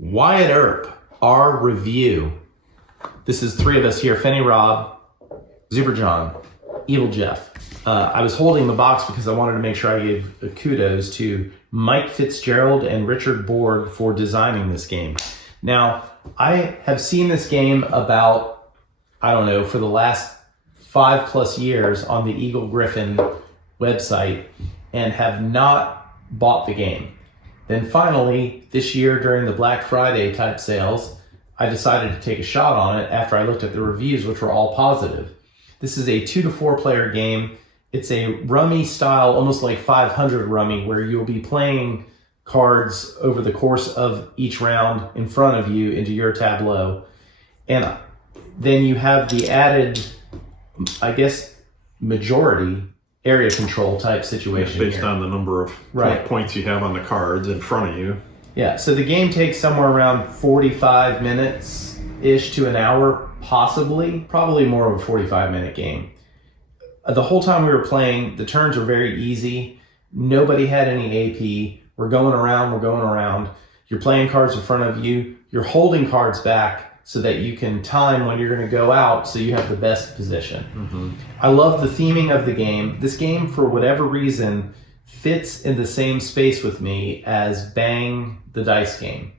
Wyatt Earp, our review. This is three of us here, Fenny Rob, Zuber John, Evil Jeff. I was holding the box because I wanted to make sure I gave kudos to Mike Fitzgerald and Richard Borg for designing this game. Now, I have seen this game about, I don't know, for the last 5+ years on the Eagle Griffin website and have not bought the game. Then finally, this year during the Black Friday type sales, I decided to take a shot on it after I looked at the reviews, which were all positive. This is a 2 to 4 player game. It's a rummy style, almost like 500 rummy, where you'll be playing cards over the course of each round in front of you into your tableau. And then you have the added, I guess, majority area control type situation based on the number of points you have on the cards in front of you. Yeah, so the game takes somewhere around 45 minutes-ish to an hour, possibly. Probably more of a 45-minute game. The whole time we were playing, the turns were very easy. Nobody had any AP. We're going around. You're playing cards in front of you. You're holding cards back so that you can time when you're going to go out so you have the best position. Mm-hmm. I love the theming of the game. This game, for whatever reason, fits in the same space with me as Bang the Dice game.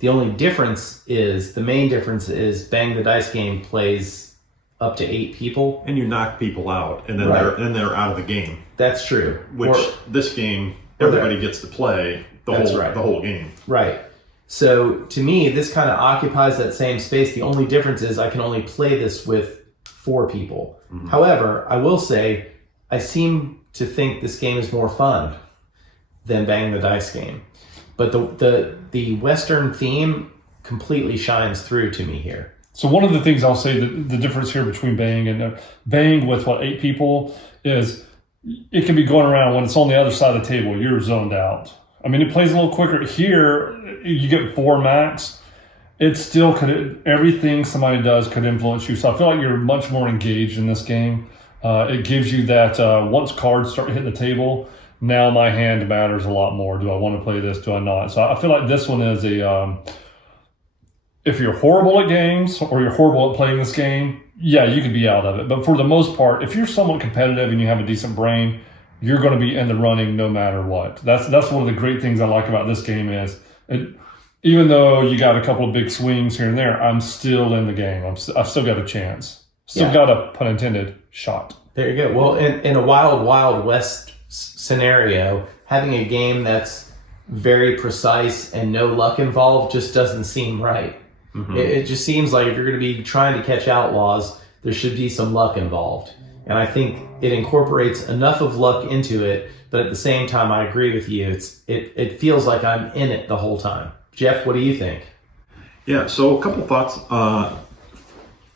The main difference is Bang the Dice game plays up to 8 people. And you knock people out, and then they're out of the game. That's true. This game, everybody gets to play the whole game. Right. So to me, this kind of occupies that same space. The only difference is I can only play this with 4 people. Mm-hmm. However, I will say I seem to think this game is more fun than Bang the Dice game. But the Western theme completely shines through to me here. So one of the things I'll say, the difference here between Bang and Bang with 8 people is it can be going around when it's on the other side of the table. You're zoned out. I mean, it plays a little quicker. Here, you get 4 max. It still could, everything somebody does could influence you. So I feel like you're much more engaged in this game. It gives you that once cards start hitting the table, now my hand matters a lot more. Do I want to play this? Do I not? So I feel like this one is if you're horrible at games or you're horrible at playing this game, yeah, you could be out of it. But for the most part, if you're somewhat competitive and you have a decent brain, you're going to be in the running no matter what. That's one of the great things I like about this game is, even though you got a couple of big swings here and there, I'm still in the game. I've still got a chance. Still got a, pun intended, shot. There you go. Well, in a wild, wild west scenario, having a game that's very precise and no luck involved just doesn't seem right. Mm-hmm. It just seems like if you're going to be trying to catch outlaws, there should be some luck involved. And I think it incorporates enough of luck into it, but at the same time, I agree with you. It feels like I'm in it the whole time. Jeff, what do you think? Yeah, so a couple thoughts.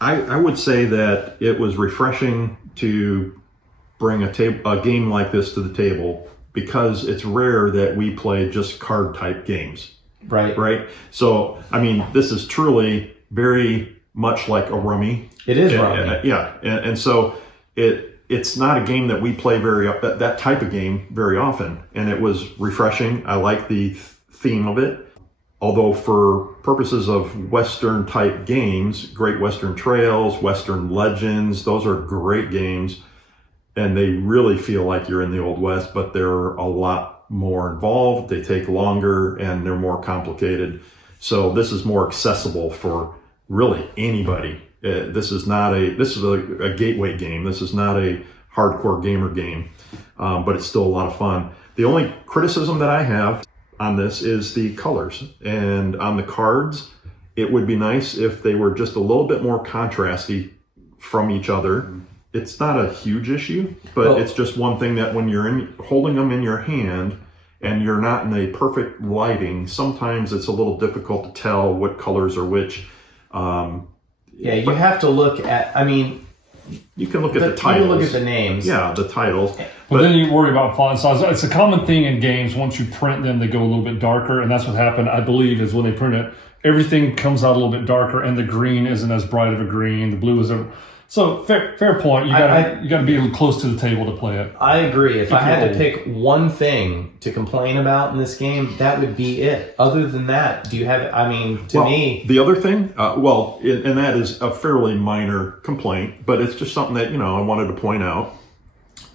I would say that it was refreshing to bring a game like this to the table because it's rare that we play just card type games. Right. So, I mean, this is truly very much like a rummy. It is rummy. Yeah. And so it's not a game that we play that type of game very often. And it was refreshing. I like the theme of it. Although for purposes of Western type games, Great Western Trails, Western Legends, those are great games. And they really feel like you're in the Old West, but they're a lot more involved. They take longer and they're more complicated. So this is more accessible for really anybody. This is a gateway game. This is not a hardcore gamer game, but it's still a lot of fun. The only criticism that I have on this is the colors. And on the cards, it would be nice if they were just a little bit more contrasty from each other. It's not a huge issue, but it's just one thing that when you're holding them in your hand and you're not in a perfect lighting, sometimes it's a little difficult to tell what colors are which. You have to look at, you can look at the titles. You look at the names. Yeah, the titles. But then you worry about font size. It's a common thing in games. Once you print them, they go a little bit darker. And that's what happened, I believe, is when they print it, everything comes out a little bit darker and the green isn't as bright of a green. The blue isn't. So fair point. You got to be close to the table to play it. I agree. If I had you're to pick one thing to complain about in this game, that would be it. Other than that, do you have? I mean, to me, the other thing, and that is a fairly minor complaint, but it's just something that I wanted to point out.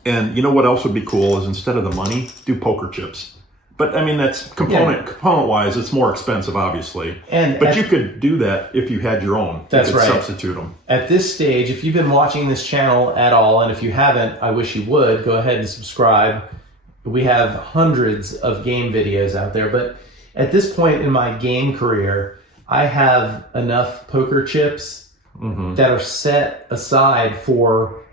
And you know what else would be cool is instead of the money, do poker chips. But I mean, that's component wise, it's more expensive, obviously. But you could do that if you had your own. That's right. Substitute them. At this stage, if you've been watching this channel at all, and if you haven't, I wish you would, go ahead and subscribe. We have hundreds of game videos out there. But at this point in my game career, I have enough poker chips that are set aside for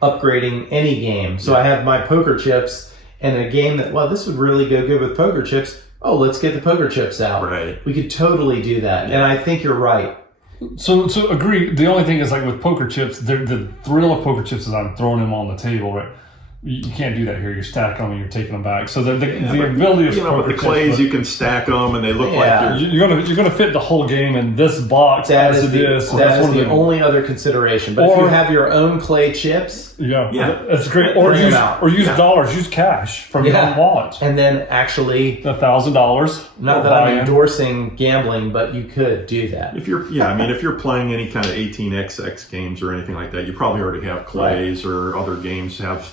upgrading any game. So I have my poker chips. And a game that, this would really go good with poker chips. Oh, let's get the poker chips out. Right. We could totally do that. And I think you're right. So agree. The only thing is like with poker chips, the thrill of poker chips is I'm throwing them on the table, right? You can't do that here. You're stacking them and you're taking them back. So the ability of but the clays, you can stack them and they look like you're gonna fit the whole game in this box That as is it is. So that is the only other consideration. But if you have your own clay chips, that's great. Or use dollars, use cash from your own wallet, and then actually $1,000. Not that I'm endorsing gambling, but you could do that. If you're playing any kind of 18xx games or anything like that, you probably already have clays or other games have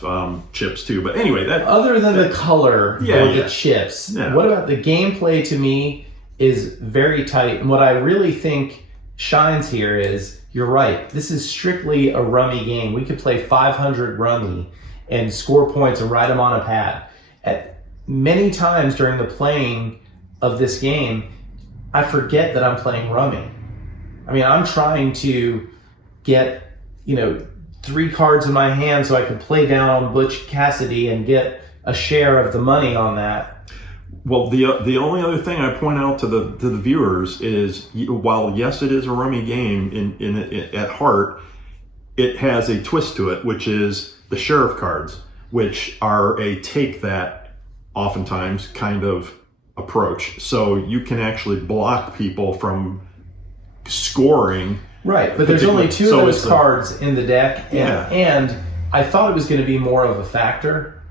chips too. But anyway, other than the color or the chips, what about the gameplay? To me, is very tight. And what I really think shines here is, you're right, this is strictly a rummy game. We could play 500 rummy and score points and write them on a pad. At many times during the playing of this game, I forget that I'm playing rummy. I mean, I'm trying to get 3 cards in my hand so I can play down Butch Cassidy and get a share of the money on that. Well, the only other thing I point out to the viewers is, while yes, it is a rummy game at heart, it has a twist to it, which is the sheriff cards, which are a take that oftentimes kind of approach. So you can actually block people from scoring. Right, but there's only 2 of those cards in the deck, and I thought it was going to be more of a factor,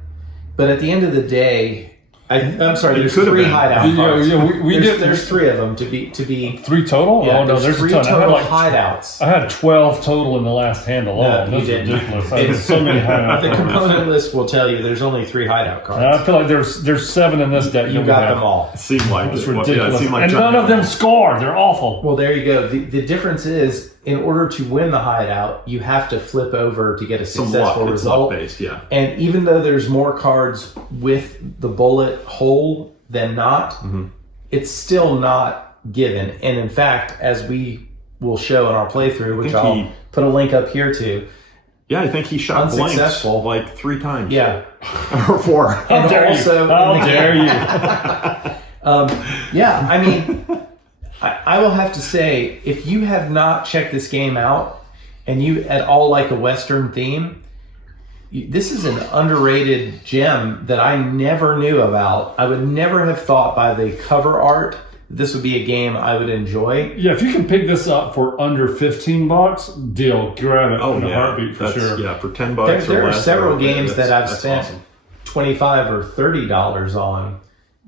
but at the end of the day, I'm sorry, there's 3 hideout cards. There's 3 of them to be 3 total? Yeah, there's 3 a ton. total hideouts. I had 12 total in the last hand alone. No, you That's didn't. ridiculous. I had so many hideouts. The component list will tell you there's only 3 hideout cards. I feel like there's 7 in this deck. You got them all. It seemed like It's it. ridiculous. It seemed like and none of them score. They're awful. Well, there you go. The difference is, in order to win the hideout, you have to flip over to get a successful result. It's luck-based, yeah. And even though there's more cards with the bullet hole than not, it's still not given. And in fact, as we will show in our playthrough, which I'll put a link up here to. Yeah, I think he shot blanks unsuccessful like 3 times. Yeah. Or 4. How dare you? Yeah, I mean, I will have to say, if you have not checked this game out and you at all like a Western theme, this is an underrated gem that I never knew about. I would never have thought by the cover art this would be a game I would enjoy. Yeah, if you can pick this up for under $15, deal. Grab it in a heartbeat for sure. Yeah, for $10. There are several games that I've spent $25 or $30 on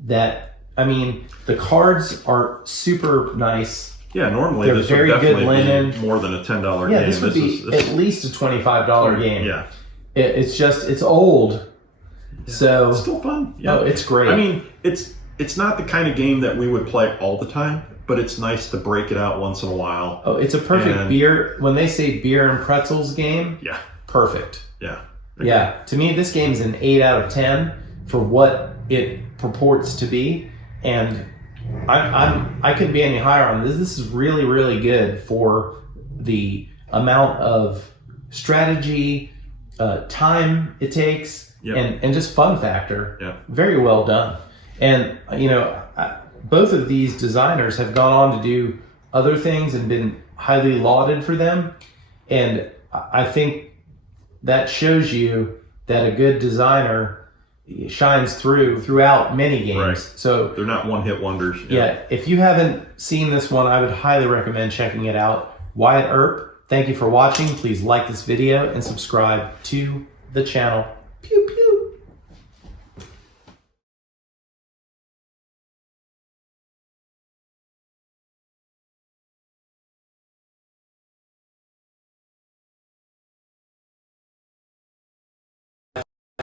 that, I mean, the cards are super nice. Yeah, normally they're this very would definitely good linen. be more than a $10 game. Yeah, this would be at least a $25 game. Yeah. It's old. Yeah. So it's still fun. Yeah. Oh, it's great. I mean, it's not the kind of game that we would play all the time, but it's nice to break it out once in a while. Oh, it's a perfect beer. When they say beer and pretzels game, perfect. Yeah. Yeah. To me, this game's an 8 out of 10 for what it purports to be, and I couldn't be any higher on this. This is really, really good for the amount of strategy, time it takes, and just fun factor. Yeah. Very well done. And, both of these designers have gone on to do other things and been highly lauded for them. And I think that shows you that a good designer shines throughout many games. Right. So they're not one-hit wonders. Yeah. If you haven't seen this one, I would highly recommend checking it out. Wyatt Earp, Thank you for watching. Please like this video and subscribe to the channel. Pew pew.